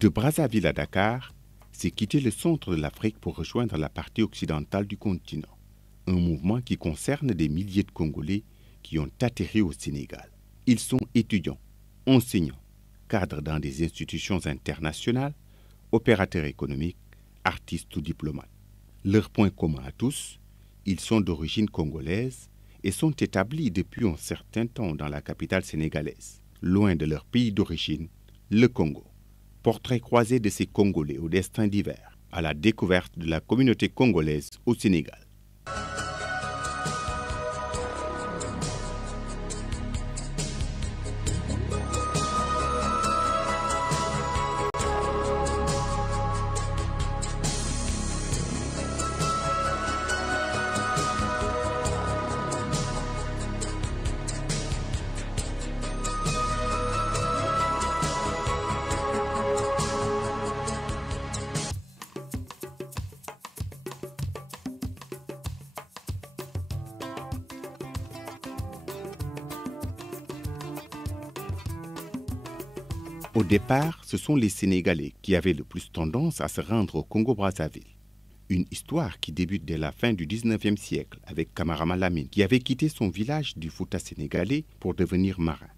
De Brazzaville à Dakar, c'est quitter le centre de l'Afrique pour rejoindre la partie occidentale du continent. Un mouvement qui concerne des milliers de Congolais qui ont atterri au Sénégal. Ils sont étudiants, enseignants, cadres dans des institutions internationales, opérateurs économiques, artistes ou diplomates. Leur point commun à tous, ils sont d'origine congolaise et sont établis depuis un certain temps dans la capitale sénégalaise, loin de leur pays d'origine, le Congo. Portrait croisé de ces Congolais au destin divers, à la découverte de la communauté congolaise au Sénégal. Au départ, ce sont les Sénégalais qui avaient le plus tendance à se rendre au Congo-Brazzaville. Une histoire qui débute dès la fin du 19e siècle avec Camarama Lamine, qui avait quitté son village du Fouta sénégalais pour devenir marin.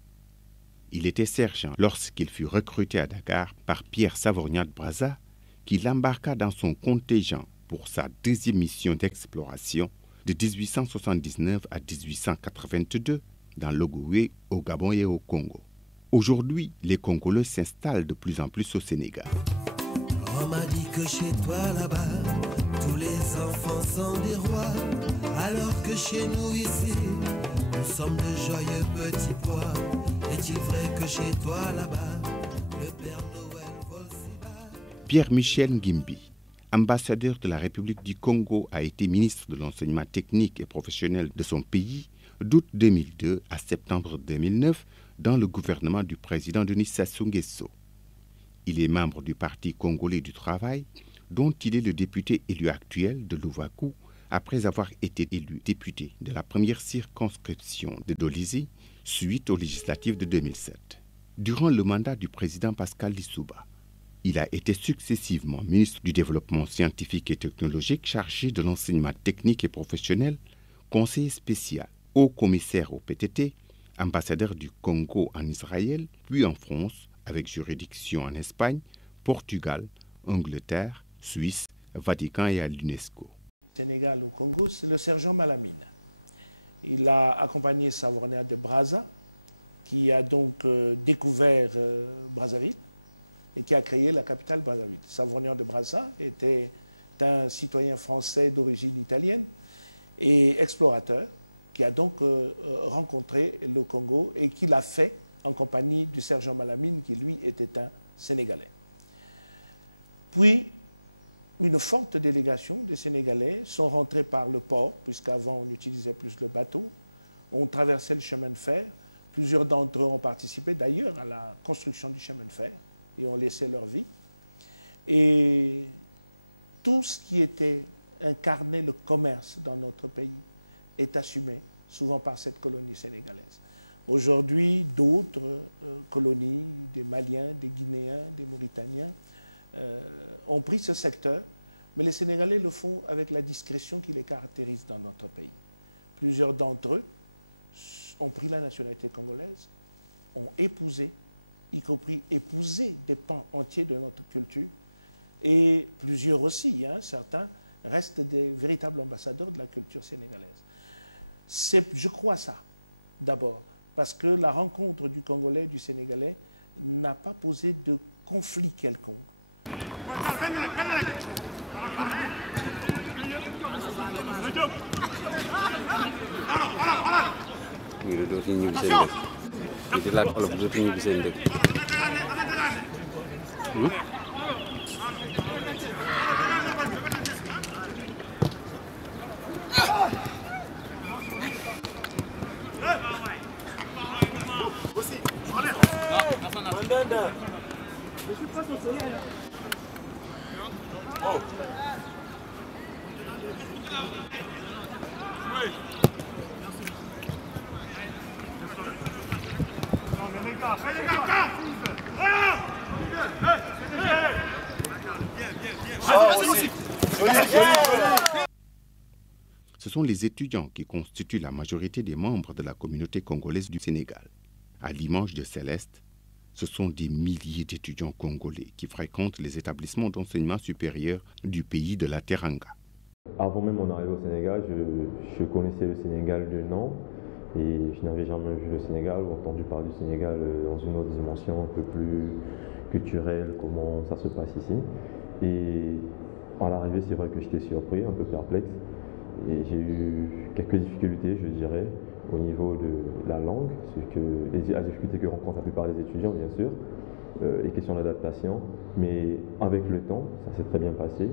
Il était sergent lorsqu'il fut recruté à Dakar par Pierre Savorgnan de Brazza, qui l'embarqua dans son contingent pour sa deuxième mission d'exploration de 1879 à 1882 dans l'Ogooué, au Gabon et au Congo. Aujourd'hui, les Congolais s'installent de plus en plus au Sénégal. On m'a dit que chez toi là-bas, tous les enfants sont des rois, alors que chez nous ici, nous sommes de joyeux petits pois. Est-il vrai que chez toi là-bas, le Père Noël vole si bas? Pierre-Michel Ngimbi, ambassadeur de la République du Congo, a été ministre de l'enseignement technique et professionnel de son pays d'août 2002 à septembre 2009 dans le gouvernement du président Denis Sassou Nguesso. Il est membre du Parti congolais du travail, dont il est le député élu actuel de Louvakou, après avoir été élu député de la première circonscription de Dolisie, suite aux législatives de 2007. Durant le mandat du président Pascal Lissouba, il a été successivement ministre du Développement scientifique et technologique chargé de l'enseignement technique et professionnel, conseiller spécial, haut commissaire au PTT, ambassadeur du Congo en Israël, puis en France, avec juridiction en Espagne, Portugal, Angleterre, Suisse, Vatican et à l'UNESCO. Sénégal au Congo, c'est le sergent Malamine. Il a accompagné Savorgnan de Brazza, qui a donc découvert Brazzaville et qui a créé la capitale Brazzaville. Savorgnan de Brazza était un citoyen français d'origine italienne et explorateur, qui a donc rencontré le Congo et qui l'a fait en compagnie du sergent Malamine, qui lui était un Sénégalais. Puis, une forte délégation de Sénégalais sont rentrés par le port, puisqu'avant on utilisait plus le bateau, ont traversé le chemin de fer. Plusieurs d'entre eux ont participé d'ailleurs à la construction du chemin de fer et ont laissé leur vie. Et tout ce qui était incarné le commerce dans notre pays est assumé souvent par cette colonie sénégalaise. Aujourd'hui, d'autres colonies, des Maliens, des Guinéens, des Mauritaniens, ont pris ce secteur, mais les Sénégalais le font avec la discrétion qui les caractérise dans notre pays. Plusieurs d'entre eux ont pris la nationalité congolaise, ont épousé, y compris épousé des pans entiers de notre culture, et plusieurs aussi, certains, restent des véritables ambassadeurs de la culture sénégalaise. Je crois ça, d'abord, parce que la rencontre du Congolais et du Sénégalais n'a pas posé de conflit quelconque. Je suis prêt au soleil. Oh. Non mais les gars, sont les étudiants qui constituent la majorité des membres de la communauté congolaise du Sénégal. À l'image de Céleste, ce sont des milliers d'étudiants congolais qui fréquentent les établissements d'enseignement supérieur du pays de la Teranga. Avant même mon arrivée au Sénégal, je connaissais le Sénégal de nom et je n'avais jamais vu le Sénégal ou entendu parler du Sénégal dans une autre dimension un peu plus culturelle, comment ça se passe ici. Et à l'arrivée, c'est vrai que j'étais surpris, un peu perplexe et j'ai eu quelques difficultés, je dirais, au niveau de la langue, les difficultés que rencontrent la plupart des étudiants, bien sûr, les questions d'adaptation, mais avec le temps, ça s'est très bien passé.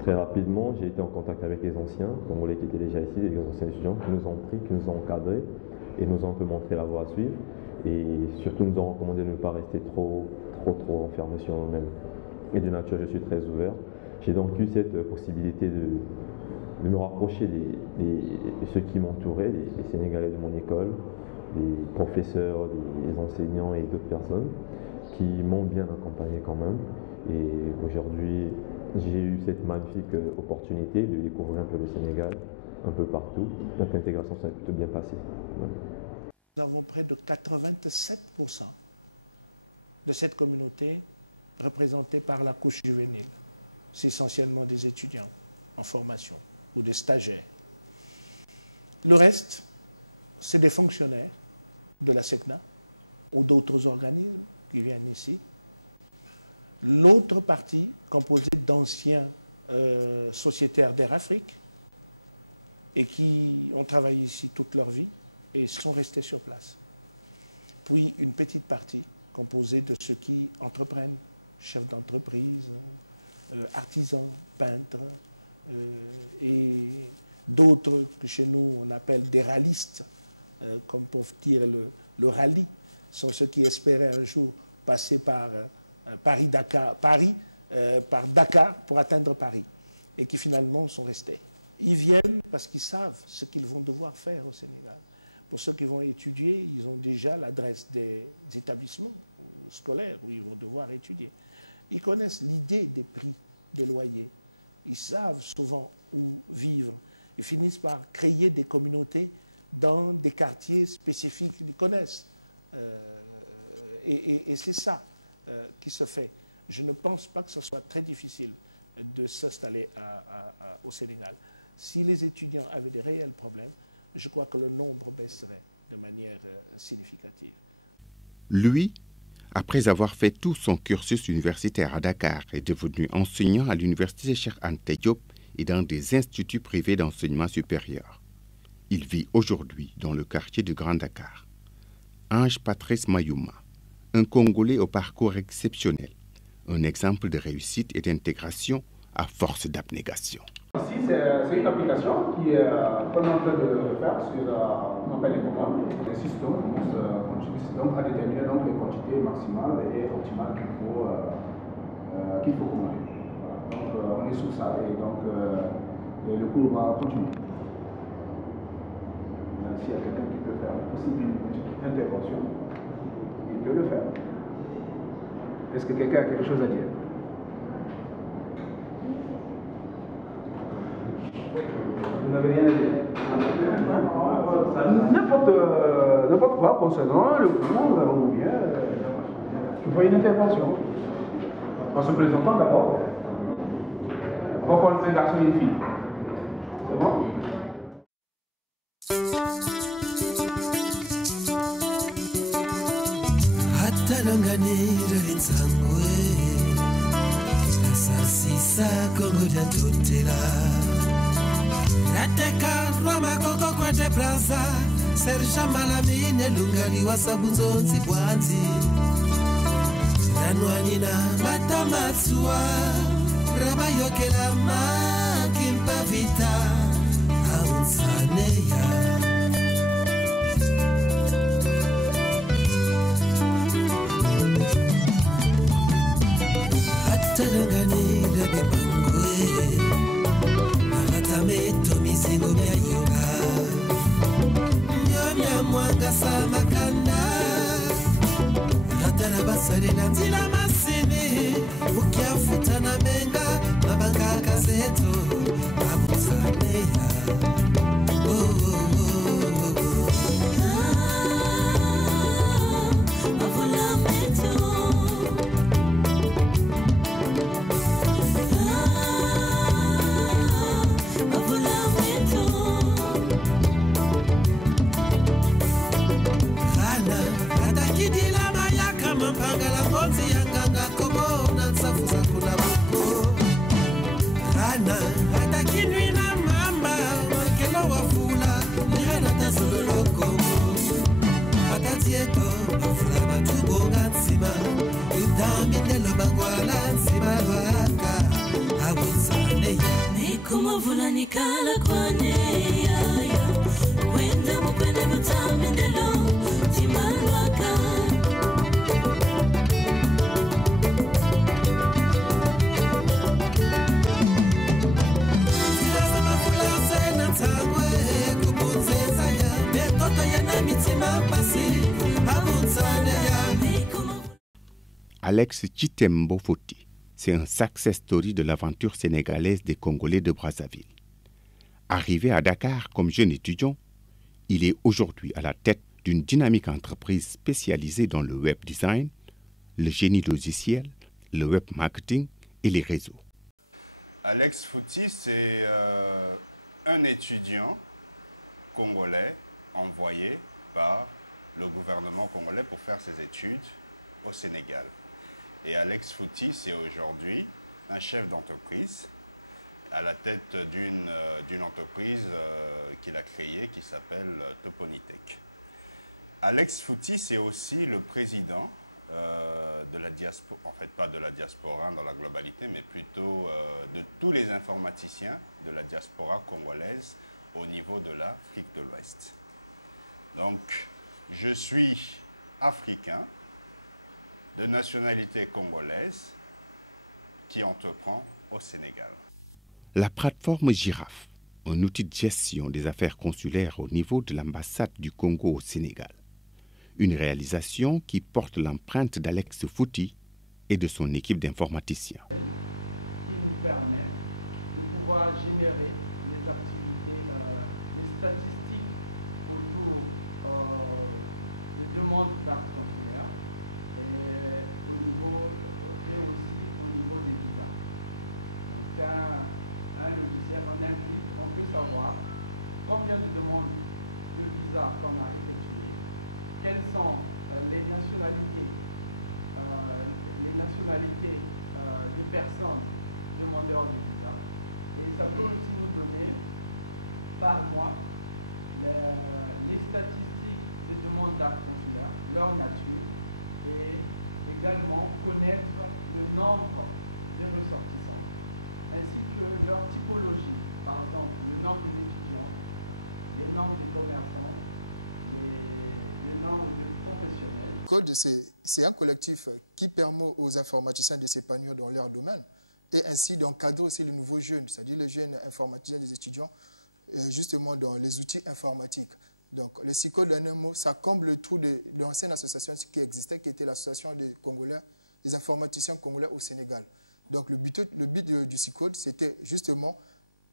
Très rapidement, j'ai été en contact avec les anciens Congolais qui étaient déjà ici, les anciens étudiants qui nous ont pris, qui nous ont encadrés et nous ont un peu montré la voie à suivre. Et surtout, nous ont recommandé de ne pas rester trop enfermés sur nous-mêmes. Et de nature, je suis très ouvert. J'ai donc eu cette possibilité de me rapprocher de ceux qui m'entouraient, les Sénégalais de mon école, des professeurs, des enseignants et d'autres personnes qui m'ont bien accompagné quand même. Et aujourd'hui, j'ai eu cette magnifique opportunité de découvrir un peu le Sénégal, un peu partout. Donc l'intégration s'est plutôt bien passée. Nous avons près de 87% de cette communauté représentée par la couche juvénile. C'est essentiellement des étudiants en formation ou des stagiaires. Le reste, c'est des fonctionnaires de la SECNA ou d'autres organismes qui viennent ici. L'autre partie, composée d'anciens sociétaires d'Air Afrique et qui ont travaillé ici toute leur vie et sont restés sur place. Puis une petite partie composée de ceux qui entreprennent, chefs d'entreprise, artisans, peintres, et d'autres que chez nous on appelle des rallistes, comme pour dire le rallye, sont ceux qui espéraient un jour passer par Dakar pour atteindre Paris et qui finalement sont restés. Ils viennent parce qu'ils savent ce qu'ils vont devoir faire au Sénégal. Pour ceux qui vont étudier, ils ont déjà l'adresse des établissements scolaires où ils vont devoir étudier. Ils connaissent l'idée des prix des loyers. Ils savent souvent où vivre. Ils finissent par créer des communautés dans des quartiers spécifiques qu'ils connaissent. Et c'est ça qui se fait. Je ne pense pas que ce soit très difficile de s'installer au Sénégal. Si les étudiants avaient des réels problèmes, je crois que le nombre baisserait de manière significative. Lui, après avoir fait tout son cursus universitaire à Dakar, est devenu enseignant à l'université Cheikh Anta Diop et dans des instituts privés d'enseignement supérieur. Il vit aujourd'hui dans le quartier de Grand Dakar. Ange Patrice Mayouma, un Congolais au parcours exceptionnel, un exemple de réussite et d'intégration à force d'abnégation. Ici, c'est une application qui est en train de faire sur on appelle les commandes. Les systèmes contribuent donc à déterminer donc les quantités maximales et optimales qu'il faut commander. Voilà. Donc on est sur ça et donc le cours va continuer. S'il y a quelqu'un qui peut faire aussi une petite intervention, il peut le faire. Est-ce que quelqu'un a quelque chose à dire? Vous n'avez rien à dire? N'importe quoi concernant le cours ou bien je vois une intervention. En se présentant d'abord. On va prendre un garçon et une fille. C'est bon? Serja malamine lungali wasabunzonzi bwanzi Nanwanina matamatsua Rabayokela makimpa vita Aunsaneya Hatalangani rebe mangwe Nahatameto misingo mea yoga Mwanga samakanda Ratana basare na nzila masene Ukiafuta na menga Mabanga kazeto Amusaneya Alex Chitembo Foti, c'est un success story de l'aventure sénégalaise des Congolais de Brazzaville. Arrivé à Dakar comme jeune étudiant, il est aujourd'hui à la tête d'une dynamique entreprise spécialisée dans le web design, le génie logiciel, le web marketing et les réseaux. Alex Foti, c'est un étudiant congolais envoyé par le gouvernement congolais pour faire ses études au Sénégal. Et Alex Foti, c'est aujourd'hui un chef d'entreprise à la tête d'une entreprise qu'il a créée qui s'appelle Toponitech. Alex Foti, c'est aussi le président de la diaspora, en fait pas de la diaspora dans la globalité, mais plutôt de tous les informaticiens de la diaspora congolaise au niveau de l'Afrique de l'Ouest. Donc, je suis africain, de nationalité congolaise, qui entreprend au Sénégal. La plateforme Girafe, un outil de gestion des affaires consulaires au niveau de l'ambassade du Congo au Sénégal. Une réalisation qui porte l'empreinte d'Alex Foti et de son équipe d'informaticiens. Qui nous permet de pouvoir générer les activités, les statistiques autour de demandes d'actes consulaires et aussi au niveau des visas. Donc un logiciel, en un clic, on peut savoir combien de demandes de visa qu'on a effectuées, quelles sont les nationalités des personnes demandeurs de visa. Et ça peut aussi nous donner par mois les statistiques des demandes d'actes consulaires, leur nature, et également connaître le nombre de ressortissants, ainsi que leur typologie, par exemple le nombre des étudiants, les nombres des commerçants, les nombres de professionnels. Code, c'est un collectif qui permet aux informaticiens de s'épanouir dans leur domaine et ainsi d'encadrer aussi les nouveaux jeunes, c'est-à-dire les jeunes informaticiens, les étudiants, justement dans les outils informatiques. Donc, le CICODE, d'un mot, ça comble le trou de l'ancienne association qui existait, qui était l'association des Congolais, des informaticiens congolais au Sénégal. Donc, le but du CICODE, c'était justement,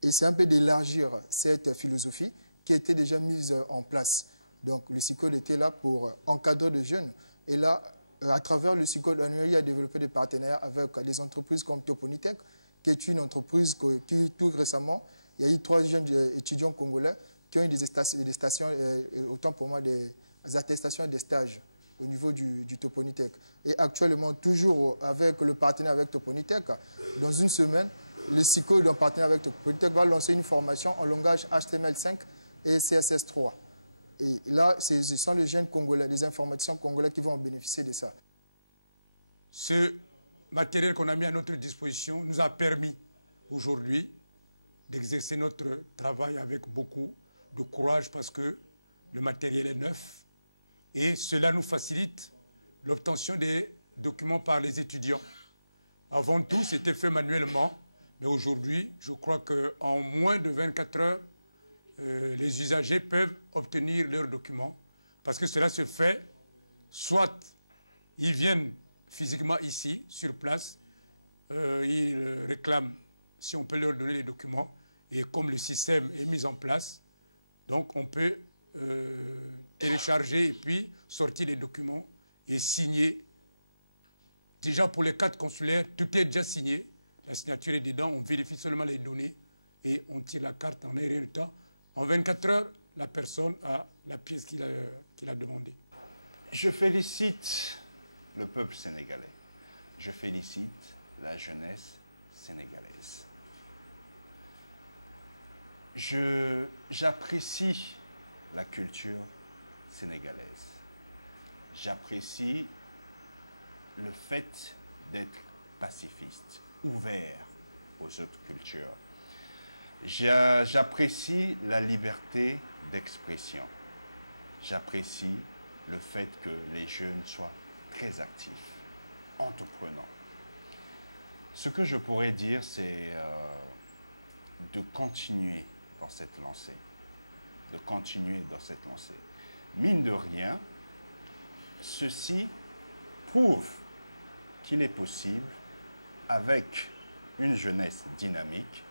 et c'est un peu d'élargir cette philosophie qui était déjà mise en place. Donc, le CICODE était là pour encadrer les jeunes. Et là, à travers le CICODE, on a développé des partenariats avec des entreprises comme Toponitech, qui est une entreprise qui, tout récemment, il y a eu 3 jeunes étudiants congolais qui ont eu des stations, autant pour moi des attestations et des stages au niveau du Toponitech. Et actuellement, toujours avec le partenaire avec Toponitech, dans une semaine, le CICODE, en partenariat avec Toponitech, va lancer une formation en langage HTML5 et CSS3. Et là, ce sont les jeunes congolais, les informaticiens congolais qui vont en bénéficier de ça. Ce matériel qu'on a mis à notre disposition nous a permis aujourd'hui d'exercer notre travail avec beaucoup de courage parce que le matériel est neuf et cela nous facilite l'obtention des documents par les étudiants. Avant tout, c'était fait manuellement, mais aujourd'hui, je crois qu'en moins de 24 heures, les usagers peuvent obtenir leurs documents parce que cela se fait, soit ils viennent physiquement ici, sur place, ils réclament si on peut leur donner les documents et comme le système est mis en place, donc on peut télécharger et puis sortir les documents et signer. Déjà pour les cartes consulaires, tout est déjà signé, la signature est dedans, on vérifie seulement les données et on tire la carte en un rien de temps. En 24 heures, la personne a la pièce qu'il a demandée. Je félicite le peuple sénégalais. Je félicite la jeunesse sénégalaise. J'apprécie la culture sénégalaise. J'apprécie le fait d'être pacifiste, ouvert aux autres cultures. J'apprécie la liberté d'expression. J'apprécie le fait que les jeunes soient très actifs, entreprenants. Ce que je pourrais dire, c'est de continuer dans cette lancée. De continuer dans cette lancée. Mine de rien, ceci prouve qu'il est possible, avec une jeunesse dynamique,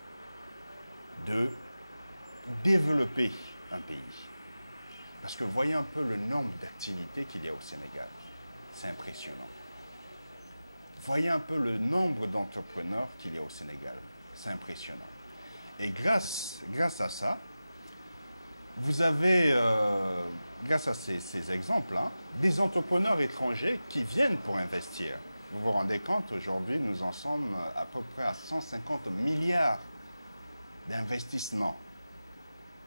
de développer un pays. Parce que voyez un peu le nombre d'activités qu'il y a au Sénégal. C'est impressionnant. Voyez un peu le nombre d'entrepreneurs qu'il y a au Sénégal. C'est impressionnant. Et grâce à ça, vous avez, grâce à ces exemples, des entrepreneurs étrangers qui viennent pour investir. Vous vous rendez compte, aujourd'hui, nous en sommes à peu près à 150 milliards d'investissements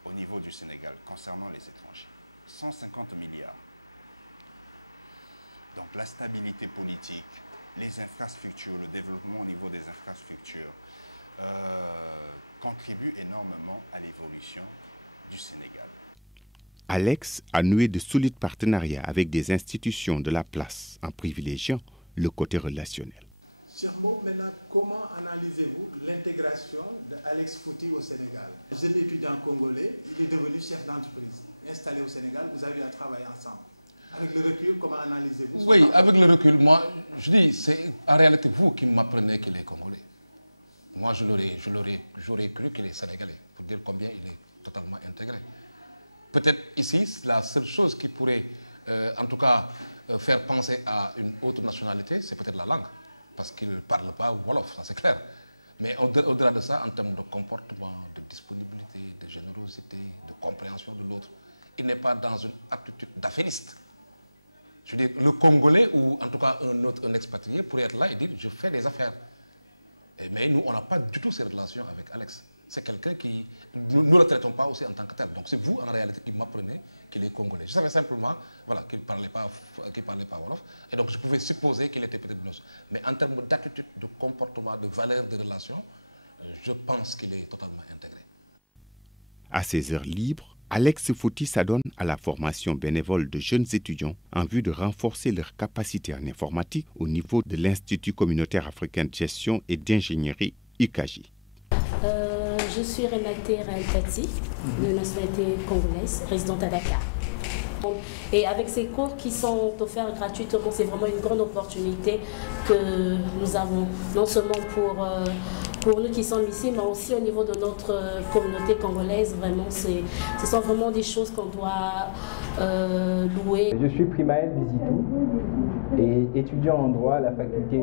au niveau du Sénégal concernant les étrangers. 150 milliards. Donc la stabilité politique, les infrastructures, le développement au niveau des infrastructures contribuent énormément à l'évolution du Sénégal. Alex a noué de solides partenariats avec des institutions de la place en privilégiant le côté relationnel. Cheikh Mbow, maintenant, comment analysez-vous l'intégration d'Alex Fouti au Sénégal? Jeune étudiant congolais, il est devenu chef d'entreprise, installé au Sénégal, vous avez eu à travailler ensemble. Avec le recul, comment analysez-vous? Oui, avec le recul, moi, je dis, c'est en réalité vous qui m'apprenez qu'il est congolais. Moi, j'aurais cru qu'il est sénégalais, pour dire combien il est totalement intégré. Peut-être ici, la seule chose qui pourrait, en tout cas, faire penser à une autre nationalité, c'est peut-être la langue. Parce qu'il ne parle pas Wolof, ça c'est clair. Mais au-delà de ça, en termes de comportement, de disponibilité, de générosité, de compréhension de l'autre, il n'est pas dans une attitude d'affairiste. Je veux dire, le Congolais, ou en tout cas un expatrié, pourrait être là et dire « je fais des affaires ». Mais nous, on n'a pas du tout ces relations avec Alex. C'est quelqu'un qui... Nous ne le traitons pas aussi en tant que tel. Donc c'est vous, en réalité, qui m'apprenez qu'il est congolais. Je savais simplement voilà, qu'il ne parlait pas Wolof. Et donc je pouvais supposer qu'il était peut-être noce. Mais en termes d'attitude, de comportement, de valeur, de relation, je pense qu'il est totalement intégré. À ses heures libres, Alex Fouti s'adonne à la formation bénévole de jeunes étudiants en vue de renforcer leurs capacités en informatique au niveau de l'Institut communautaire africain de gestion et d'ingénierie ICAGI. Je suis Renate Raeltati, de nationalité congolaise, résidente à Dakar. Et avec ces cours qui sont offerts gratuitement, c'est vraiment une grande opportunité que nous avons, non seulement pour nous qui sommes ici, mais aussi au niveau de notre communauté congolaise. Vraiment, ce sont vraiment des choses qu'on doit louer. Je suis Primaël Bizitou et étudiant en droit à la faculté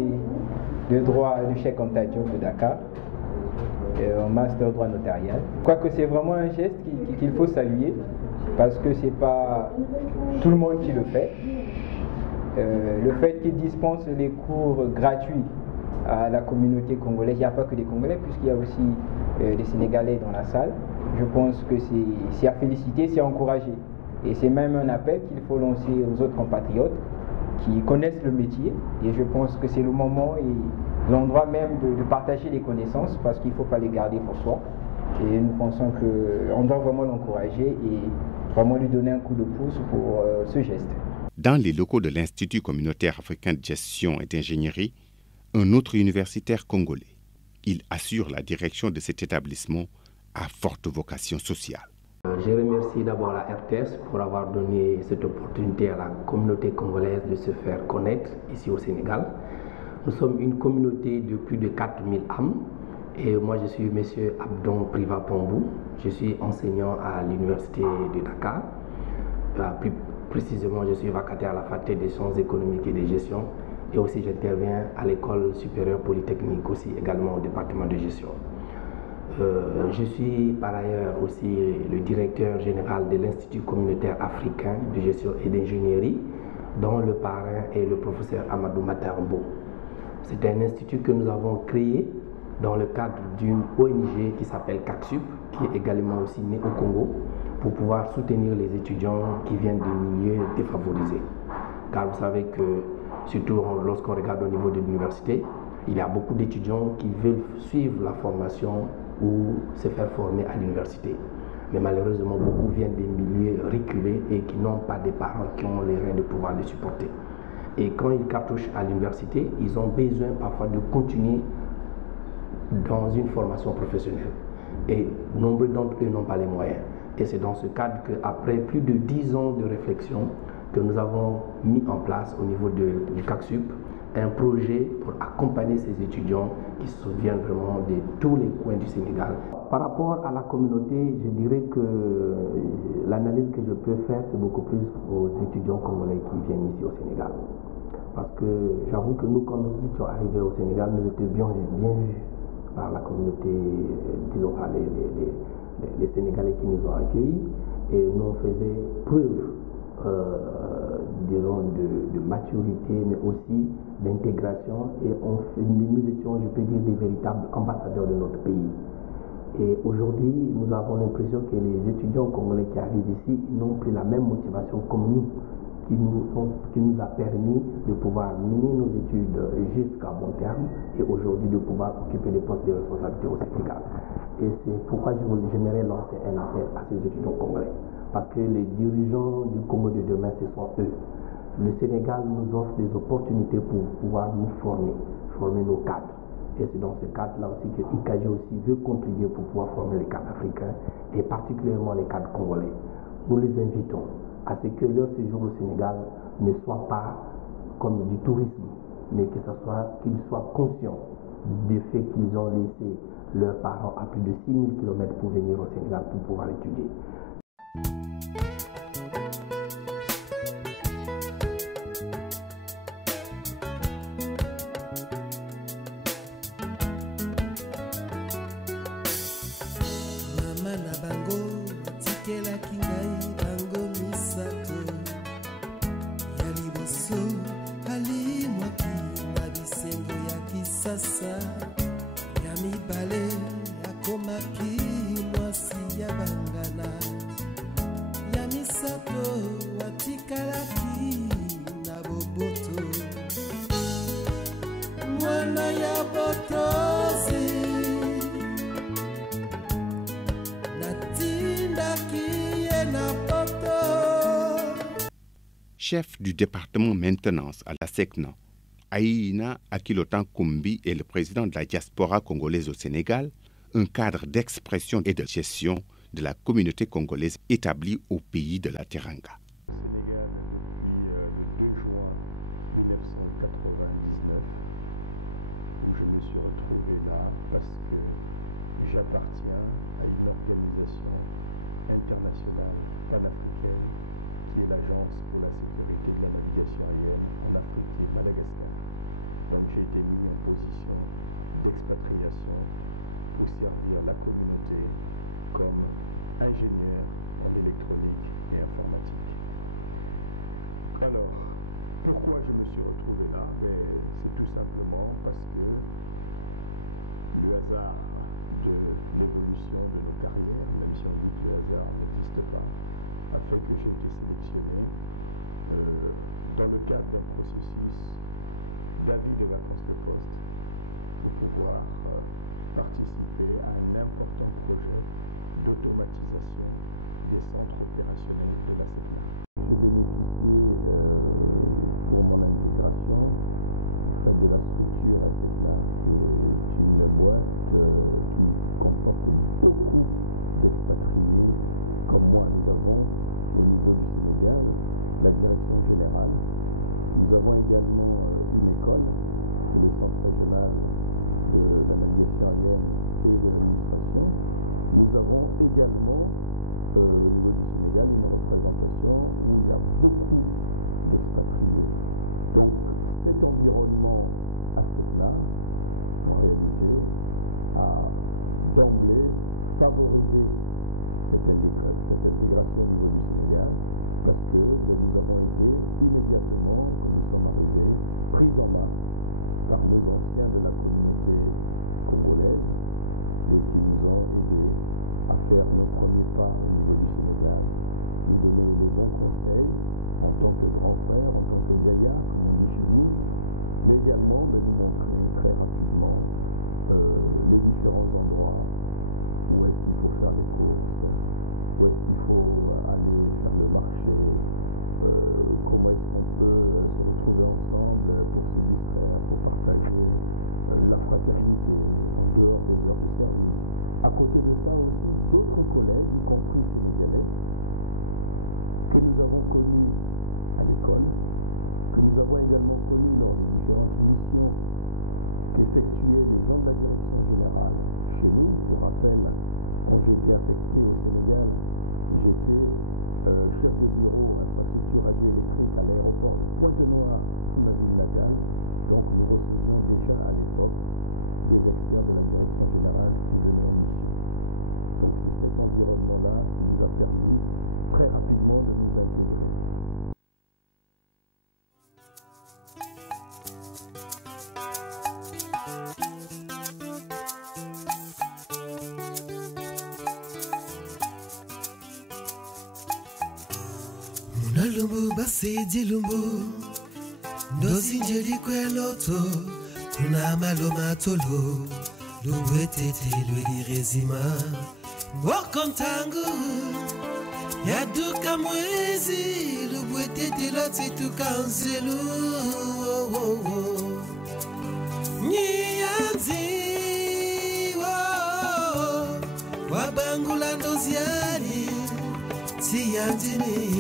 de droit de Cheikh Anta Diop de Dakar. Un master droit notarial. Quoique c'est vraiment un geste qu'il faut saluer parce que c'est pas tout le monde qui le fait. Le fait qu'il dispense des cours gratuits à la communauté congolaise, il n'y a pas que des Congolais puisqu'il y a aussi des Sénégalais dans la salle. Je pense que c'est à féliciter, c'est à encourager. Et c'est même un appel qu'il faut lancer aux autres compatriotes qui connaissent le métier. Et je pense que c'est le moment et l'endroit même de partager les connaissances parce qu'il ne faut pas les garder pour soi. Et nous pensons qu'on doit vraiment l'encourager et vraiment lui donner un coup de pouce pour ce geste. Dans les locaux de l'Institut communautaire africain de gestion et d'ingénierie, un autre universitaire congolais. Il assure la direction de cet établissement à forte vocation sociale. Je remercie d'abord la RTS pour avoir donné cette opportunité à la communauté congolaise de se faire connaître ici au Sénégal. Nous sommes une communauté de plus de 4000 âmes et moi je suis M. Abdon Priva Pambou. Je suis enseignant à l'université de Dakar. Plus précisément, je suis vacataire à la faculté des sciences économiques et de gestion et aussi j'interviens à l'école supérieure polytechnique aussi également au département de gestion. Je suis par ailleurs aussi le directeur général de l'Institut communautaire africain de gestion et d'ingénierie dont le parrain est le professeur Amadou Matarmbo. C'est un institut que nous avons créé dans le cadre d'une ONG qui s'appelle CACSUP, qui est également aussi née au Congo, pour pouvoir soutenir les étudiants qui viennent des milieux défavorisés. Car vous savez que, surtout lorsqu'on regarde au niveau de l'université, il y a beaucoup d'étudiants qui veulent suivre la formation ou se faire former à l'université. Mais malheureusement, beaucoup viennent des milieux reculés et qui n'ont pas des parents qui ont les reins de pouvoir les supporter. Et quand ils cartouchent à l'université, ils ont besoin parfois de continuer dans une formation professionnelle. Et nombreux d'entre eux n'ont pas les moyens. Et c'est dans ce cadre qu'après plus de 10 ans de réflexion, que nous avons mis en place au niveau du CACSUP un projet pour accompagner ces étudiants qui se viennent vraiment de tous les coins du Sénégal. Par rapport à la communauté, je dirais que l'analyse que je peux faire, c'est beaucoup plus aux étudiants congolais qui viennent ici au Sénégal. Parce que j'avoue que nous, quand nous étions arrivés au Sénégal, nous étions bien vus par la communauté, disons par les Sénégalais qui nous ont accueillis, et nous faisions preuve disons de maturité, mais aussi d'intégration, et nous étions, je peux dire, des véritables ambassadeurs de notre pays. Et aujourd'hui, nous avons l'impression que les étudiants congolais qui arrivent ici n'ont plus la même motivation comme nous, qui nous a permis de pouvoir mener nos études jusqu'à bon terme et aujourd'hui de pouvoir occuper des postes de responsabilité au Sénégal. Et c'est pourquoi j'aimerais lancer un appel à ces étudiants congolais. Parce que les dirigeants du Congo de demain, ce sont eux. Le Sénégal nous offre des opportunités pour pouvoir nous former nos cadres. Et c'est dans ce cadre-là aussi que IKG aussi veut contribuer pour pouvoir former les cadres africains et particulièrement les cadres congolais. Nous les invitons à ce que leur séjour au Sénégal ne soit pas comme du tourisme, mais qu'ils soient conscients du fait qu'ils ont laissé leurs parents à plus de 6000 km pour venir au Sénégal pour pouvoir étudier. Chef du département maintenance à la SECNA, Aïna Akilotan Koumbi est le président de la diaspora congolaise au Sénégal, un cadre d'expression et de gestion de la communauté congolaise établie au pays de la Teranga. Au Sénégal, depuis le 2 juin 1999, où je me suis retrouvé là parce que j'appartiens à une organisation internationale panafricaine qui est l'Agence pour la sécurité de la navigation aérienne en Afrique et Madagascar. Donc j'ai été mis en position d'expatriation pour servir la communauté comme ingénieur en électronique et informatique. Alors, pourquoi je me suis retrouvé là? C'est tout simplement parce que le hasard de l'évolution de nos carrières, même si on dit que le hasard n'existe pas, a fait que j'ai été sélectionné dans le cadre d'un processus d'avis de vacances de poste pour pouvoir participer à un important projet d'automatisation des centres opérationnels de la SECNA. J'ai bénéficié pour mon intégration en fait, de la structure SECNA, qui est une boîte qui comporte beaucoup d'expatriés. Comme moi, nous avons au niveau du Sénégal la direction générale. Nous avons également une école, qui est le centre régional de la navigation aérienne et de l'administration. Nous avons également au niveau du Sénégal une représentation où il y a beaucoup d'expatriés. Donc cet environnement à SECNA, en réalité, a d'emblée favorisé cette intégration au niveau du Sénégal, parce que nous avons été immédiatement, quand nous sommes arrivés, pris en main par nos anciens de la communauté congolaise, et qui nous ont aidés à faire nos premiers pas au niveau du Sénégal, nous donner les bons conseils en tant que grand frère, en tant que yaya, comme on dit chez nous, mais également nous montrer très rapidement les différents endroits où est-ce qu'il faut faire les courses, où est-ce qu'il faut aller faire le marché, comment est-ce qu'on peut se retrouver ensemble pour se distraire, pour partager la fraternité en dehors des heures de service. À côté de ça aussi, d'autres collègues, y compris sénégalais, que nous avons connus à l'école, que nous avons également connus lors des différentes missions qu'effectuaient les gens de la direction générale chez nous. Pour rappel, quand j'ai été affecté au Sénégal, j'étais chef de bureau infrastructure radioélectrique à l'aéroport de Pointe-Noire, ma ville natale. Donc nous recevions déjà à l'époque des experts de la direction générale qui venaient en mission. Donc c'est cet environnement-là qui nous a permis très rapidement de nous intégrer. Munalumbu basidi lumbu Ndozi njeli kweloto Kuna maloma tolo Lubwetete lweli rezima Mwokontangu Yaduka mwezi Lubwetete loti tukanzelu Nyianzi Wabangula ndoziani Tiyanjini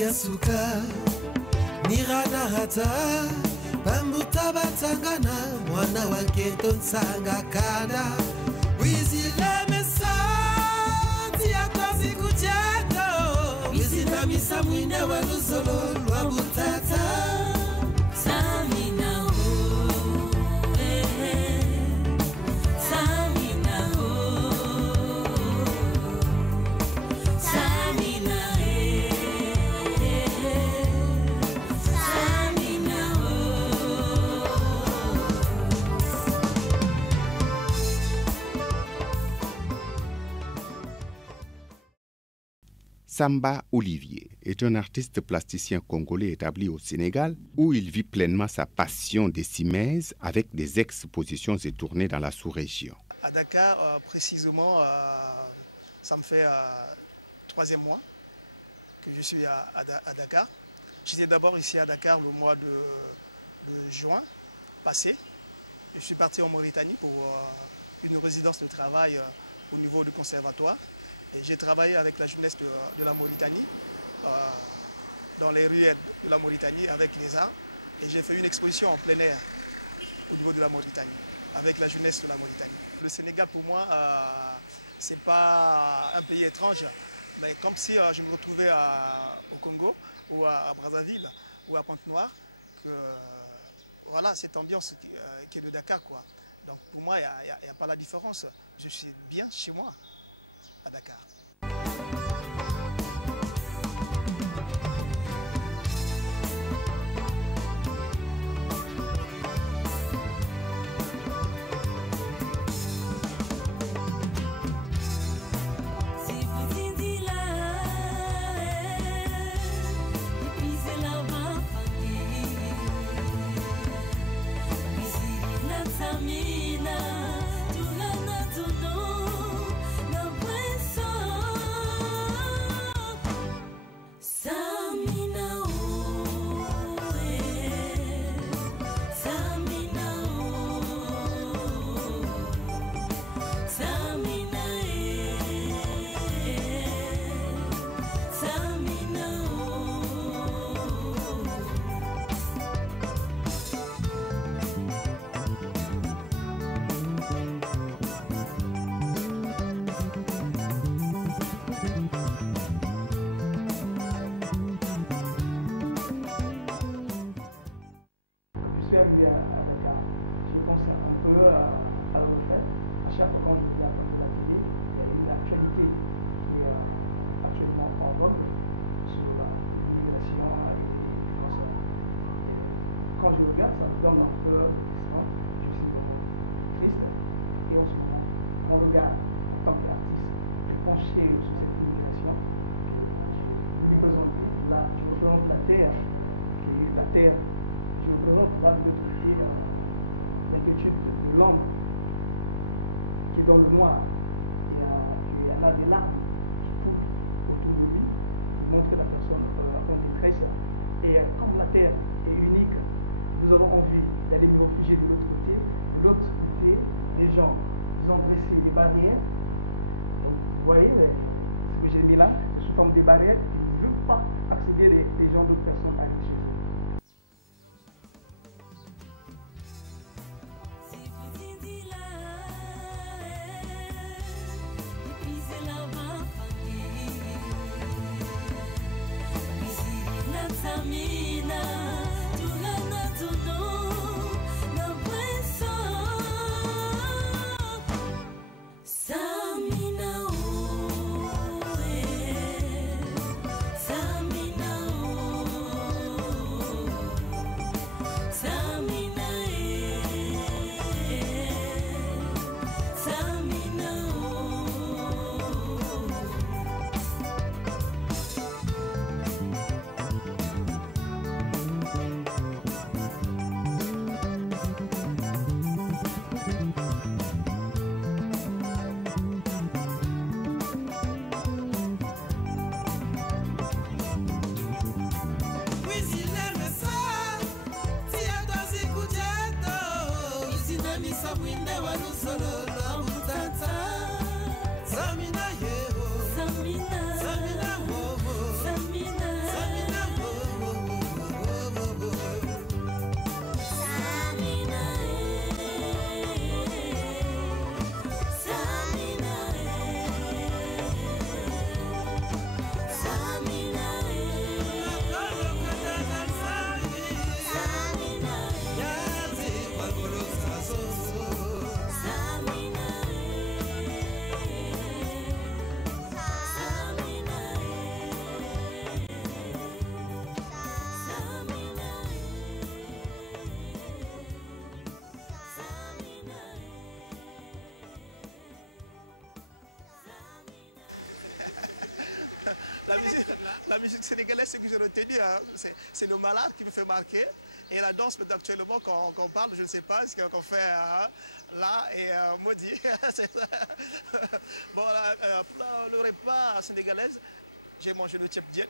Yasuka Nirana hata Pambuta batangana Mwana wake tonsanga kana Wizile mesanti ya kazi kuchendo Wizina misa mwine walusolo Wabutata Samina ho Samina ho Samina Samba Olivier est un artiste plasticien congolais établi au Sénégal où il vit pleinement sa passion des cimaises avec des expositions et tournées dans la sous-région. À Dakar, précisément, ça me fait 3e mois que je suis à Dakar. J'étais d'abord ici à Dakar le mois de juin passé. Je suis parti en Mauritanie pour une résidence de travail au niveau du conservatoire. Et j'ai travaillé avec la jeunesse de la Mauritanie, dans les ruelles de la Mauritanie avec les arts. Et j'ai fait une exposition en plein air au niveau de la Mauritanie, avec la jeunesse de la Mauritanie. Le Sénégal, pour moi, ce n'est pas un pays étrange, mais comme si je me retrouvais au Congo ou à Brazzaville ou à Pointe-Noire, que voilà, cette ambiance qui est de Dakar, quoi. Donc pour moi, il n'y a pas la différence. Je suis bien chez moi, à Dakar. Samina, tu na tu no, não penso. suis arrivé à Dakar, j'ai pensé un peu à le refaire. À chaque fois quand je regarde un peu la télé, il y a une actualité qui est actuellement en vogue sur l'immigration et tout ça. Et quand je regarde, ça me donne un peu de distance. Je suis vraiment triste. Et en ce moment, mon regard en tant qu'artiste est penché sur cette immigration que je voulais présenter. Là, je représente la terre, qui est la terre. Je représente là de l'autre côté l'inquiétude de l'homme qui est dans le noir et elle a des larmes qui coulent autour de lui, qui montrent que la personne est en détresse. Et comme la terre est unique, nous avons envie d'aller nous réfugier de l'autre côté. De l'autre côté, les gens, ils ont dressé des barrières. Donc vous voyez, ce que j'ai mis là, c'est sous forme des barrières qui ne veulent pas accéder les gens, d'autres personnes arrivent chez eux. La musique sénégalaise, ce que j'ai retenu, hein, c'est le malade qui me fait marquer. Et la danse, actuellement, quand on parle, je ne sais pas ce qu'on fait là et maudit. Bon, pour le repas sénégalais, j'ai mangé le tchèp-dien,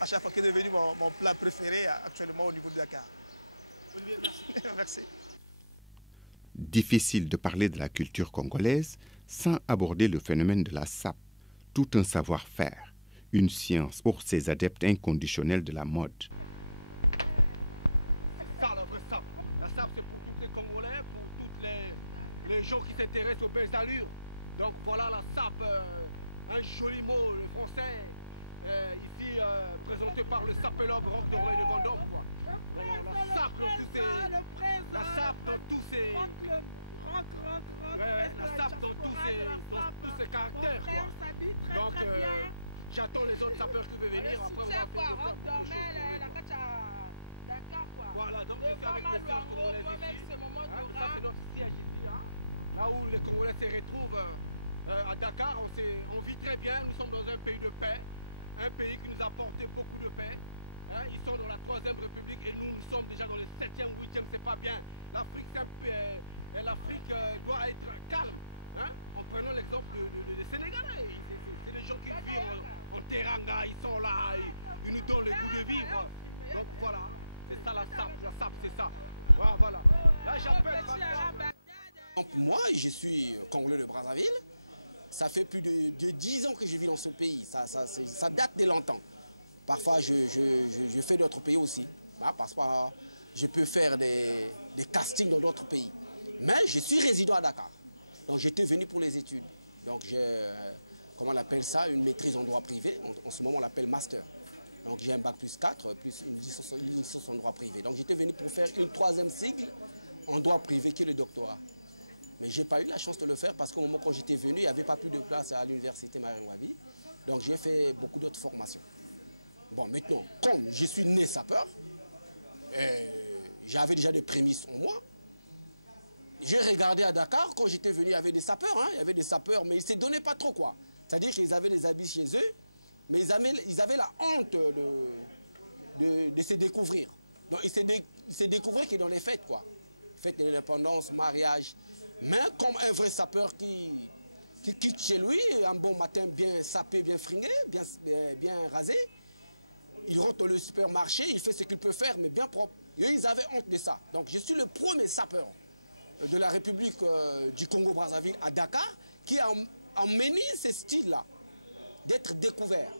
à chaque fois qui est devenu mon plat préféré actuellement au niveau de Dakar. Olivier, merci. Merci. Difficile de parler de la culture congolaise sans aborder le phénomène de la sape, tout un savoir-faire, une science pour ses adeptes inconditionnels de la mode. C'est ça la vraie sape. La sape, c'est pour tous les Congolais, pour tous les gens qui s'intéressent aux belles allures. Donc voilà la sape, un joli mot, le français, ici présenté par le sapelog Roch Dormé de Vendôme. Quoi. La sape dans tous ces... La sape dans tous ces... la sape dans tous ces caractères. Quoi. Donc j'attends les autres sapeurs qui veulent venir. Après on va essayer de faire beaucoup de choses pour eux. Dakar, quoi. Voilà, donc je suis avec mes frères congolais ici. Ça c'est notre siège ici. Hein. Là où les Congolais se retrouvent à Dakar, on vit très bien. Nous sommes dans un pays de paix, un pays qui nous a apporté beaucoup de paix. Hein. Ils sont dans la 3e République et nous sommes déjà dans le 7e, 8e, c'est pas bien. L'Afrique doit être calme. Hein? En prenant l'exemple des Sénégalais, c'est des gens qui vivent en teranga, ils sont là, ils nous donnent le goût de vivre. Donc voilà, c'est ça la sape c'est ça. Voilà. Là j'appelle Bagdad. Donc moi, je suis Congolais de Brazzaville. Ça fait plus de 10 ans que je vis dans ce pays. Ça date de longtemps. Parfois, je fais d'autres pays aussi. Parfois, je peux faire des castings dans d'autres pays. Mais je suis résident à Dakar. Donc j'étais venu pour les études. Donc j'ai, comment on appelle ça, une maîtrise en droit privé. En ce moment, on l'appelle master. Donc j'ai un bac plus 4, plus une licence en droit privé. Donc j'étais venu pour faire une 3e cycle en droit privé qui est le doctorat. Mais je n'ai pas eu la chance de le faire parce qu'au moment où j'étais venu, il n'y avait pas plus de place à l'université Marine-Wabi. Donc j'ai fait beaucoup d'autres formations. Bon, maintenant, comme je suis né sapeur, j'avais déjà des prémices en moi. J'ai regardé à Dakar, quand j'étais venu, il y avait des sapeurs, hein, il y avait des sapeurs, mais ils ne se donnaient pas trop quoi. C'est-à-dire qu'ils avaient des habits chez eux, mais ils avaient la honte de se découvrir. Donc ils se découvraient que dans les fêtes, quoi. Fêtes de l'indépendance, mariage. Mais comme un vrai sapeur qui quitte chez lui, un bon matin bien sapé, bien fringé, bien rasé, il rentre dans le supermarché, il fait ce qu'il peut faire, mais bien propre. Et eux, ils avaient honte de ça. Donc je suis le premier sapeur de la République du Congo-Brazzaville à Dakar qui a emmené ce style-là d'être découvert.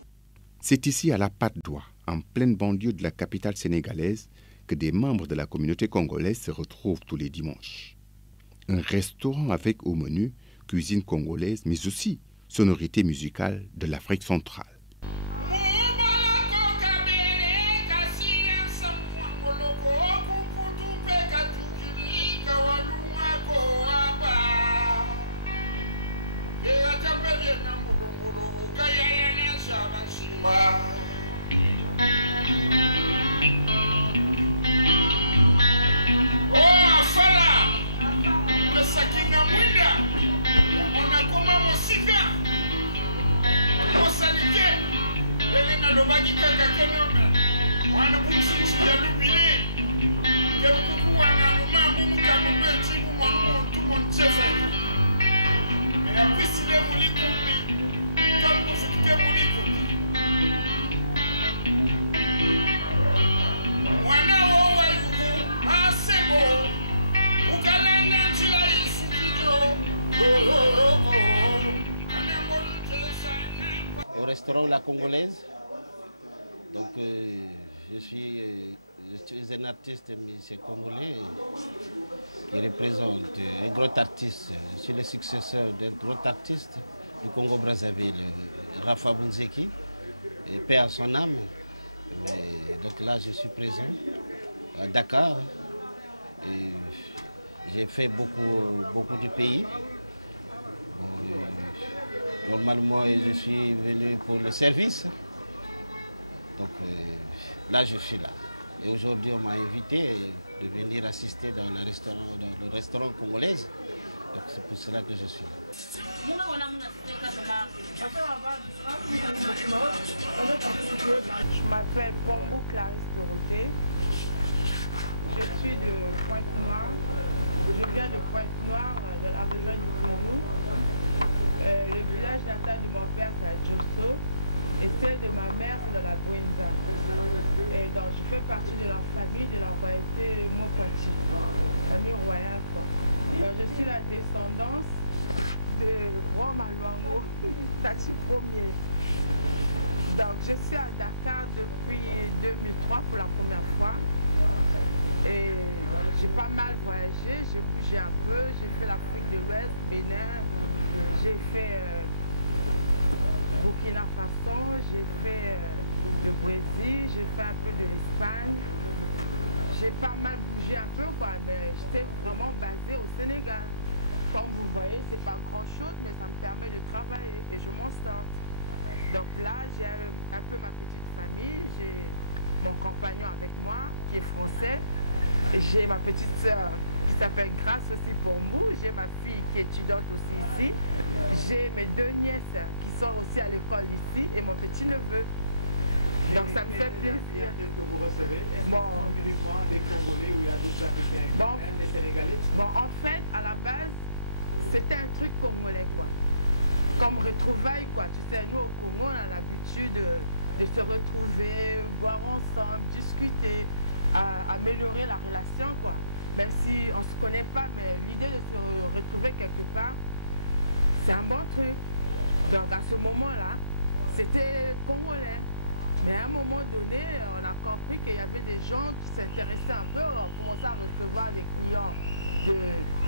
C'est ici à la Patte d'Oie, en pleine banlieue de la capitale sénégalaise, que des membres de la communauté congolaise se retrouvent tous les dimanches. Un restaurant avec au menu cuisine congolaise, mais aussi sonorité musicale de l'Afrique centrale. Au restaurant La Congolaise, donc je suis un artiste musicien congolais qui représente un grand artiste. Je suis le successeur d'un grand artiste du Congo-Brazzaville, Rafa Bunzeki, et paix à son âme. Mais, donc là, je suis présent à Dakar. J'ai fait beaucoup de pays. Normalement, je suis venu pour le service. Donc là, je suis là. Et aujourd'hui, on m'a invité de venir assister dans le restaurant congolais. Donc c'est pour cela que je suis là. Je m'appelle Pombo Clarisse Dorothée. Je suis de Pointe-Noire. Je viens de Pointe-Noire, dans la région du Kourou. Le village natal de mon père, c'est à Djosso. Et celle de ma mère, c'est dans la Bouenza. Et donc, je fais partie de la famille de la royauté Mokwati, famille royale, quoi. Donc, je suis la descendance de roi Maluango, Tati Ier. Donc, je suis à Dakar depuis 2003 pour la première fois. Et j'ai pas mal voyagé, j'ai bougé un peu, j'ai fait l'Afrique de l'Ouest, Bénin, j'ai fait Burkina Faso, j'ai fait le Brésil, j'ai fait un peu de l'Espagne. J'ai pas mal bougé un peu, quoi, mais j'étais vraiment basée au Sénégal. Comme vous voyez, c'est pas grand chose, mais ça me permet de travailler et je m'en sors. Donc là, j'ai un peu ma petite famille, j'ai mon compagnon avec moi qui est français. J'ai ma petite soeur qui s'appelle Grace aussi pour nous. J'ai ma fille qui est étudiante aussi ici. J'ai mes 2 nièces qui sont aussi à l'école ici et mon petit-neveu. Donc ça me fait plaisir. Que vous recevez, est-ce bon, que uniquement des Congolais ou il y a d'autres Africains, même des Sénégalais? Bon, en fait, à la base, c'était un truc congolais, quoi. Comme retrouvailles, quoi. Tu sais, nous au Congo, on a l'habitude de se retrouver, boire ensemble, discuter, améliorer la relation, quoi. Même si on ne se connaît pas, mais l'idée de se retrouver quelque part, c'est un bon truc. Donc à ce moment-là, c'était congolais. Mais à un moment donné, on a compris qu'il y avait des gens qui s'intéressaient un peu, on commençait à recevoir des clients de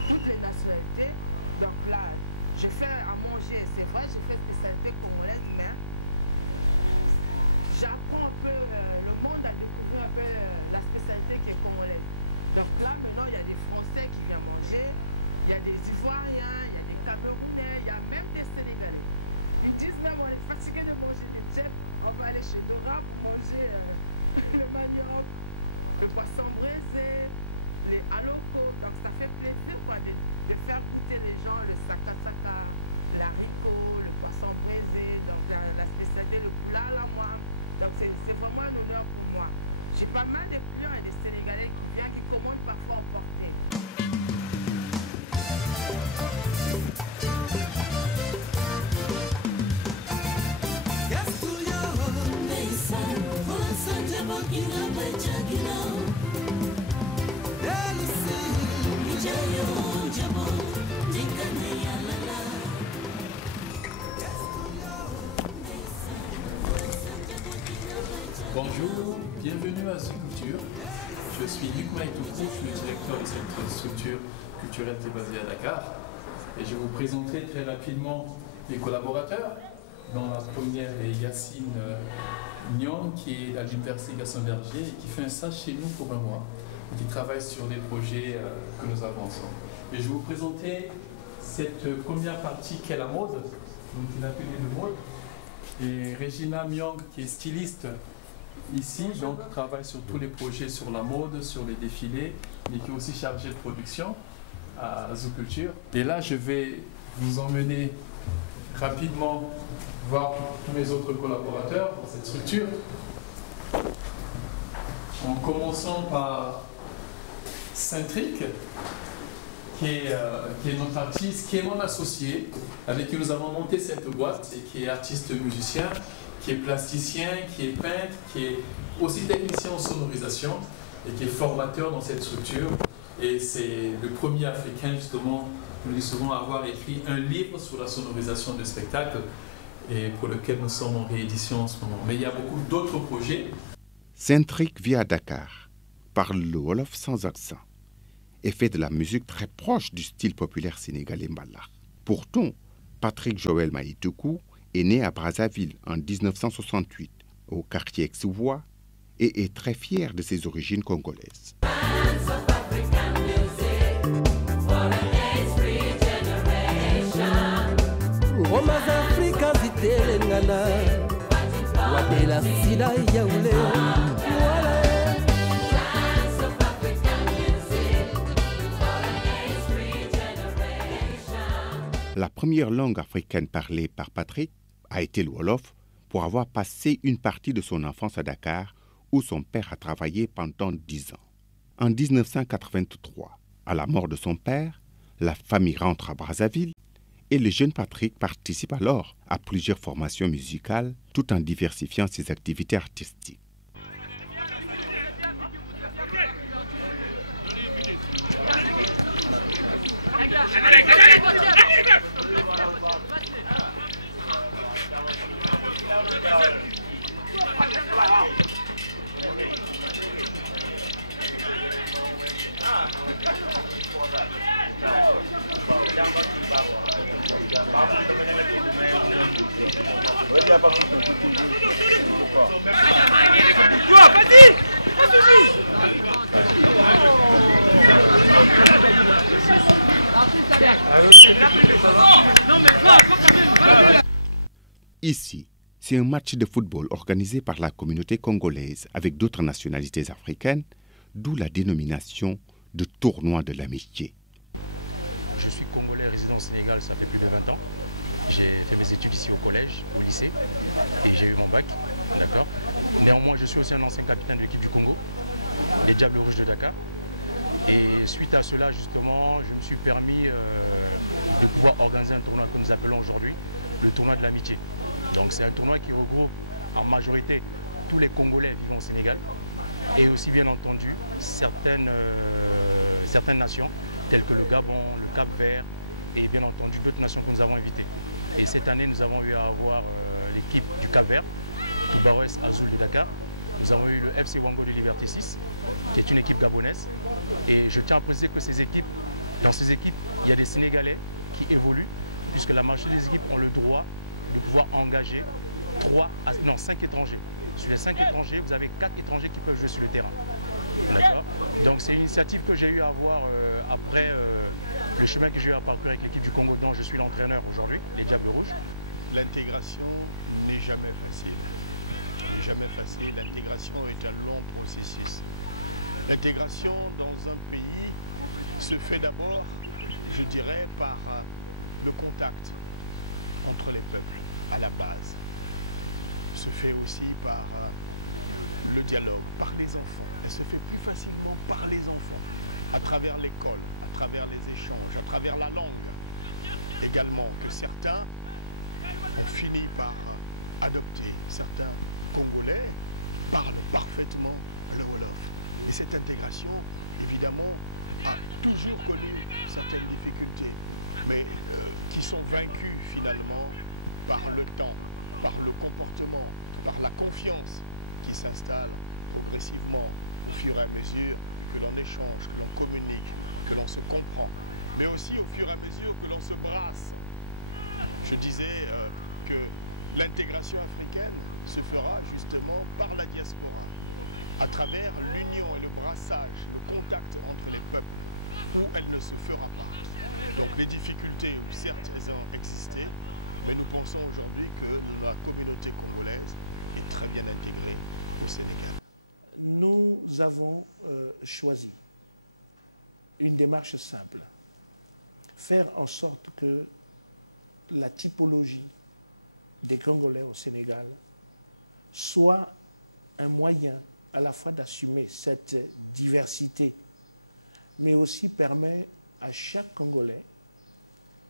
toutes les nationalités. Donc là, je fais à manger, c'est vrai, j'ai fait spécialité congolaise, mais j'apprends un peu le monde à découvrir un peu la spécialité qui est congolaise. Donc là, maintenant, il y a des Français qui viennent manger, il y a des Ivoiriens, il y a des Camerounais, il y a même des Sénégalais. Ils disent même, on est fatigué de manger des tchèps, on va aller chez Dora pour manger le manioc, le poisson braisé, les halocos. Donc ça fait plaisir quoi, de faire goûter les gens le saka-saka, l'haricot, le poisson braisé, donc la spécialité, le poulet à la moine. Donc c'est vraiment un honneur pour moi. J'ai pas mal de clients et des Sénégalais qui viennent, qui commandent parfois emporter. Bonjour, bienvenue à Zuculture. Je suis Luc Maïtoukou, je suis le directeur de cette structure culturelle qui est basée à Dakar. Et je vous présenterai très rapidement les collaborateurs. Dans la première est Yacine Nyong, qui est à l'Université Gaston-Berger et qui fait un stage chez nous pour un mois, et qui travaille sur des projets que nous avons ensemble. Et je vais vous présenter cette première partie qui est la mode, donc une atelier de mode. Et Regina Myong, qui est styliste ici, donc travaille sur tous les projets sur la mode, sur les défilés, mais qui est aussi chargée de production à Zuculture. Et là, je vais vous emmener rapidement voir tous mes autres collaborateurs dans cette structure. En commençant par Centric, qui est notre artiste, qui est mon associé, avec qui nous avons monté cette boîte, et qui est artiste musicien, qui est plasticien, qui est peintre, qui est aussi technicien en sonorisation, et qui est formateur dans cette structure. Et c'est le premier Africain, justement, nous disons souvent, à avoir écrit un livre sur la sonorisation de spectacles, et pour lequel nous sommes en réédition en ce moment. Mais il y a beaucoup d'autres projets. Centric vit à Dakar, parle le Wolof sans accent et fait de la musique très proche du style populaire sénégalais mbala. Pourtant, Patrick Joël Maïtoukou est né à Brazzaville en 1968, au quartier Exouvois, et est très fier de ses origines congolaises. La première langue africaine parlée par Patrick a été le Wolof, pour avoir passé une partie de son enfance à Dakar, où son père a travaillé pendant 10 ans. En 1983, à la mort de son père, la famille rentre à Brazzaville et le jeune Patrick participe alors à plusieurs formations musicales tout en diversifiant ses activités artistiques. Ici, c'est un match de football organisé par la communauté congolaise avec d'autres nationalités africaines, d'où la dénomination de tournoi de l'amitié. Je suis congolais résident au Sénégal, ça fait plus de 20 ans. J'ai fait mes études ici au collège, au lycée, et j'ai eu mon bac, d'accord. Néanmoins, je suis aussi un ancien capitaine de l'équipe du Congo, les Diables Rouges de Dakar. Et suite à cela, justement, je me suis permis de pouvoir organiser un tournoi que nous appelons aujourd'hui le tournoi de l'amitié. Donc c'est un tournoi qui regroupe en majorité tous les Congolais vivant au Sénégal et aussi bien entendu certaines nations telles que le Gabon, le Cap-Vert et bien entendu d'autres nations que nous avons invitées. Et cette année, nous avons eu à avoir l'équipe du Cap-Vert, Toubaroès Azul de Dakar. Nous avons eu le FC Wango de Liberté 6, qui est une équipe gabonaise. Et je tiens à préciser que dans ces équipes, il y a des Sénégalais qui évoluent, puisque la majorité des équipes ont le droit de pouvoir engager 5 étrangers. Sur les 5 étrangers, vous avez 4 étrangers qui peuvent jouer sur le terrain. D'accord. Donc c'est une initiative que j'ai eu à avoir après le chemin que j'ai eu à parcourir avec l'équipe du Congo dont je suis l'entraîneur aujourd'hui, les Diables Rouges. L'intégration n'est jamais facile. N'est jamais facile. L'intégration est un long processus. L'intégration dans un pays se fait d'abord, je dirais, par le contact entre les peuples à la base. Se fait aussi par le dialogue, par les enfants. Elle se fait plus facilement par les enfants, à travers l'école, à travers les échanges, à travers la langue. Également que certains ont fini par adopter. Certains Congolais parlent parfaitement le Wolof. Et cette intégration, évidemment, a toujours connu certaines difficultés, mais qui sont vaincues finalement par le temps, par le comportement, par la confiance qui s'installe progressivement au fur et à mesure que l'on échange, que l'on communique, que l'on se comprend, mais aussi au fur et à mesure que l'on se brasse. Je disais que l'intégration africaine se fera justement par la diaspora, à travers l'union et le brassage, le contact entre les peuples, où elle ne se fera pas. Donc les difficultés, certes, elles ont existé, mais nous pensons aujourd'hui que la communauté congolaise est très bien intégrée au Sénégal. Nous avons choisi une démarche simple. Faire en sorte que la typologie des Congolais au Sénégal soit un moyen à la fois d'assumer cette diversité, mais aussi permet à chaque Congolais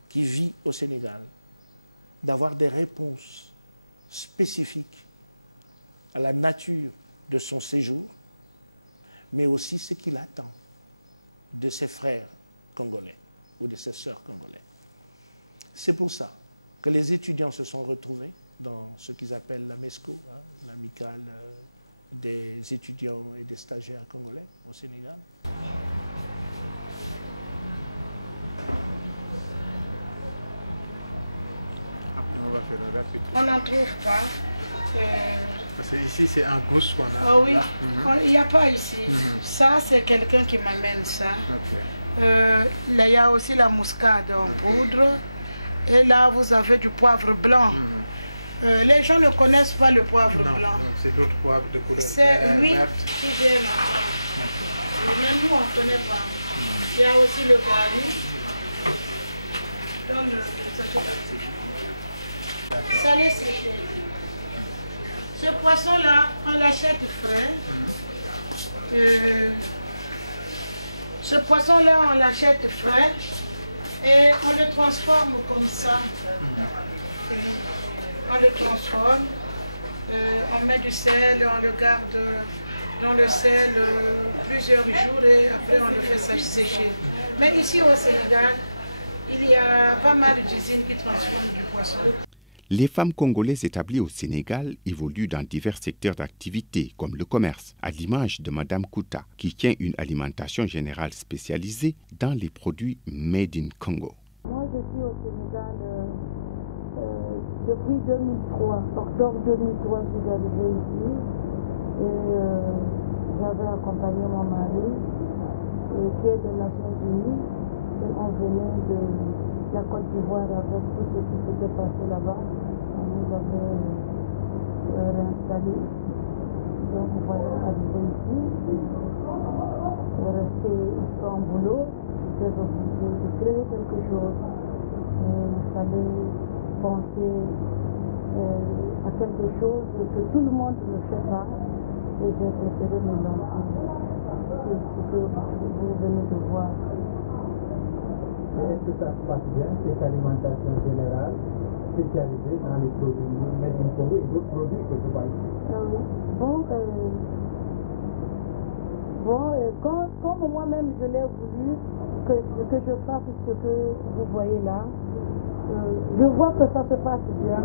qui vit au Sénégal d'avoir des réponses spécifiques à la nature de son séjour, mais aussi ce qu'il attend de ses frères congolais ou de ses sœurs congolais. C'est pour ça que les étudiants se sont retrouvés dans ce qu'ils appellent la MESCO, hein, l'amicale des étudiants et des stagiaires congolais au Sénégal. On n'en trouve pas. Parce que ici c'est un gousse qu'on a. Ah oui, il n'y a pas ici. Ça c'est quelqu'un qui m'amène ça. Là il y a aussi la muscade en poudre. Et là vous avez du poivre blanc. Les gens ne connaissent pas le poivre blanc. C'est d'autres poivres de couleur verte. C'est lui qui vient là. Même nous on ne connaît pas. Il y a aussi le gari. Salé séché. Ce poisson-là, on l'achète frais. Ce poisson-là, on l'achète frais et on le transforme comme ça. On le transforme, on met du sel, on le garde dans le sel plusieurs jours et après on le fait sécher. Mais ici au Sénégal, il y a pas mal d'usines qui transforment du poisson. Les femmes congolaises établies au Sénégal évoluent dans divers secteurs d'activité, comme le commerce, à l'image de Madame Kouta, qui tient une alimentation générale spécialisée dans les produits Made in Congo. Moi, je suis au Sénégal depuis 2003. Octobre 2003, je suis arrivée ici et j'avais accompagné mon mari, qui est des Nations Unies, et on venait de la Côte d'Ivoire avec tout ce qui s'était passé là-bas. On nous avait réinstallés ici. Donc voilà, arrivé ici, resté sans boulot, j'étais obligée de créer quelque chose. Et il fallait penser à quelque chose que tout le monde ne fait pas. Et j'ai préféré me lancer sur ce que vous venez de voir. Est-ce que ça se passe bien, cette alimentation générale spécialisée dans les produits Made in Congo et d'autres produits que je vois ici? Comme moi-même je l'ai voulu, que je fasse ce que vous voyez là, je vois que ça se passe bien,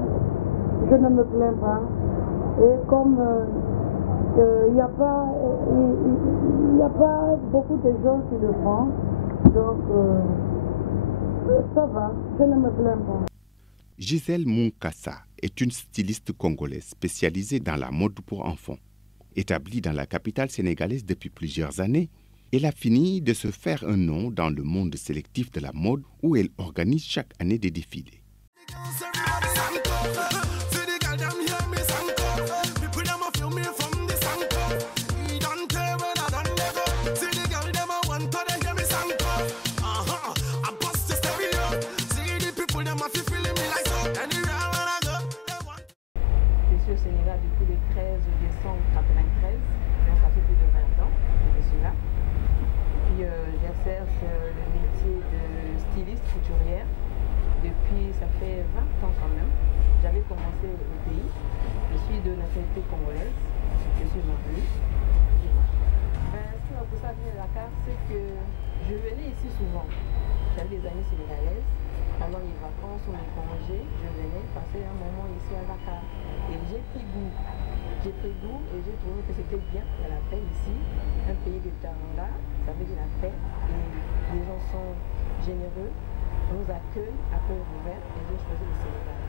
je ne me plains pas. Et comme il n'y a pas beaucoup de gens qui le font, donc ça va, je ne me plains pas. Gisèle Munkassa est une styliste congolaise spécialisée dans la mode pour enfants. Établie dans la capitale sénégalaise depuis plusieurs années, elle a fini de se faire un nom dans le monde sélectif de la mode où elle organise chaque année des défilés. Au Sénégal depuis le 13 décembre 1993, donc ça fait plus de 20 ans que je suis là. Puis j'exerce le métier de styliste couturière depuis, ça fait 20 ans quand même. J'avais commencé au pays, je suis de nationalité congolaise, je suis mariée. Ce qui m'a poussé à venir à Dakar, c'est que je venais ici souvent. J'avais des amis sénégalaises. Pendant les vacances ou les congés, je venais passer un moment ici à Dakar. Et j'ai pris goût. J'ai pris goût et j'ai trouvé que c'était bien. Il y a la paix ici. Un pays de Teranga, ça veut dire la paix. Et les gens sont généreux. On nous accueille à cœur ouvert. Et j'ai choisi le Sénégal.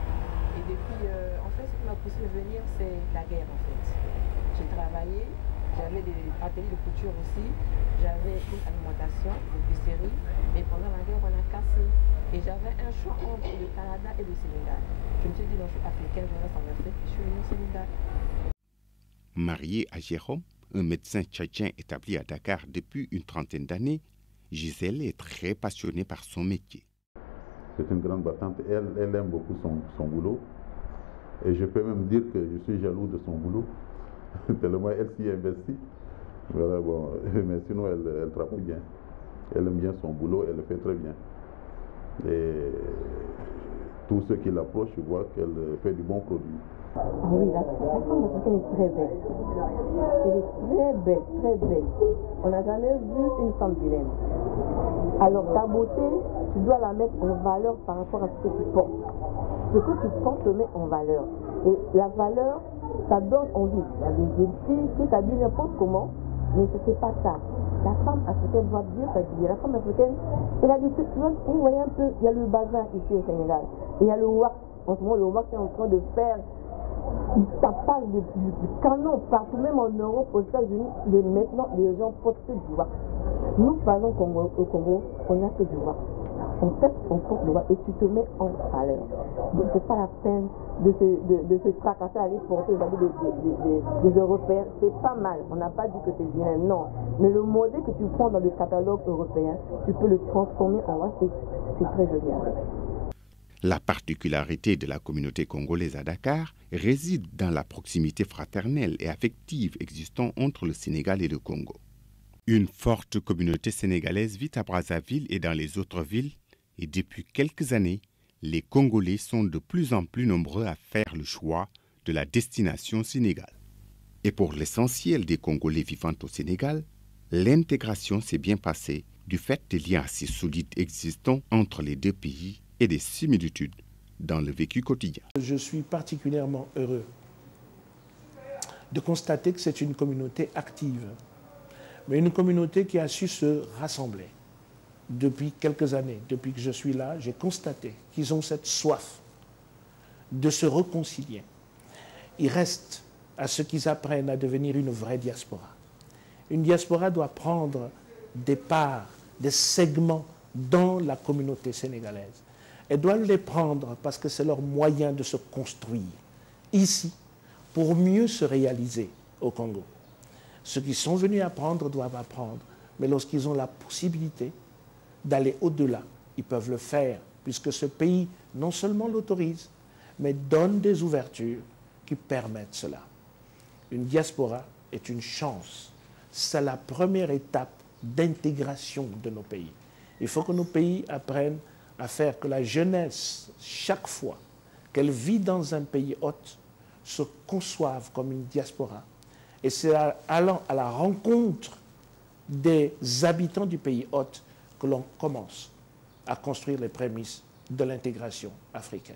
Et depuis, en fait, ce qui m'a poussé à venir, c'est la guerre en fait. J'ai travaillé. J'avais des ateliers de couture aussi, j'avais une alimentation, une épicerie, mais pendant la guerre, on a cassé. Et j'avais un choix entre le Canada et le Sénégal. Je me suis dit, non, je suis africaine, je reste en Afrique, et je suis venue au Sénégal. Mariée à Jérôme, un médecin tchadien établi à Dakar depuis une trentaine d'années, Gisèle est très passionnée par son métier. C'est une grande battante, elle aime beaucoup son boulot. Et je peux même dire que je suis jaloux de son boulot. Tellement elle s'y investit. Voilà, bon, mais sinon elle travaille bien. Elle aime bien son boulot, elle le fait très bien. Et tous ceux qui l'approchent voient qu'elle fait du bon produit. Oui, la femme africaine est très belle. Elle est très belle, très belle. On n'a jamais vu une femme vilaine. Alors ta beauté, tu dois la mettre en valeur par rapport à ce que tu portes. Ce que tu portes te met en valeur. Et la valeur, ça donne envie. Il y a des filles qui s'habillent n'importe comment, mais ce n'est pas ça. La femme africaine doit bien s'habiller. La femme africaine, elle a des trucs, vous voyez un peu, il y a le bazin ici au Sénégal. Et il y a le wax. En ce moment, le wax est en train de faire du tapage du canon partout, même en Europe, aux États-Unis. Maintenant, les gens portent que du wax. Nous, par exemple, au Congo, on n'a que du wax. En fait, on porte le wax et tu te mets en valeur. Donc, c'est pas la peine de se tracasser à aller porter les habits des Européens. C'est pas mal. On n'a pas dit que c'est bien, non. Mais le modèle que tu prends dans le catalogue européen, tu peux le transformer en wax. C'est très joli avec. La particularité de la communauté congolaise à Dakar réside dans la proximité fraternelle et affective existant entre le Sénégal et le Congo. Une forte communauté sénégalaise vit à Brazzaville et dans les autres villes, et depuis quelques années, les Congolais sont de plus en plus nombreux à faire le choix de la destination Sénégal. Et pour l'essentiel des Congolais vivant au Sénégal, l'intégration s'est bien passée du fait des liens assez solides existants entre les deux pays et des similitudes dans le vécu quotidien. Je suis particulièrement heureux de constater que c'est une communauté active, mais une communauté qui a su se rassembler. Depuis quelques années, depuis que je suis là, j'ai constaté qu'ils ont cette soif de se réconcilier. Il reste à ce qu'ils apprennent à devenir une vraie diaspora. Une diaspora doit prendre des parts, des segments dans la communauté sénégalaise. Elles doivent les prendre parce que c'est leur moyen de se construire ici pour mieux se réaliser au Congo. Ceux qui sont venus apprendre doivent apprendre, mais lorsqu'ils ont la possibilité d'aller au-delà, ils peuvent le faire, puisque ce pays non seulement l'autorise, mais donne des ouvertures qui permettent cela. Une diaspora est une chance. C'est la première étape d'intégration de nos pays. Il faut que nos pays apprennent à faire que la jeunesse, chaque fois qu'elle vit dans un pays hôte, se conçoive comme une diaspora. Et c'est allant à la rencontre des habitants du pays hôte que l'on commence à construire les prémices de l'intégration africaine.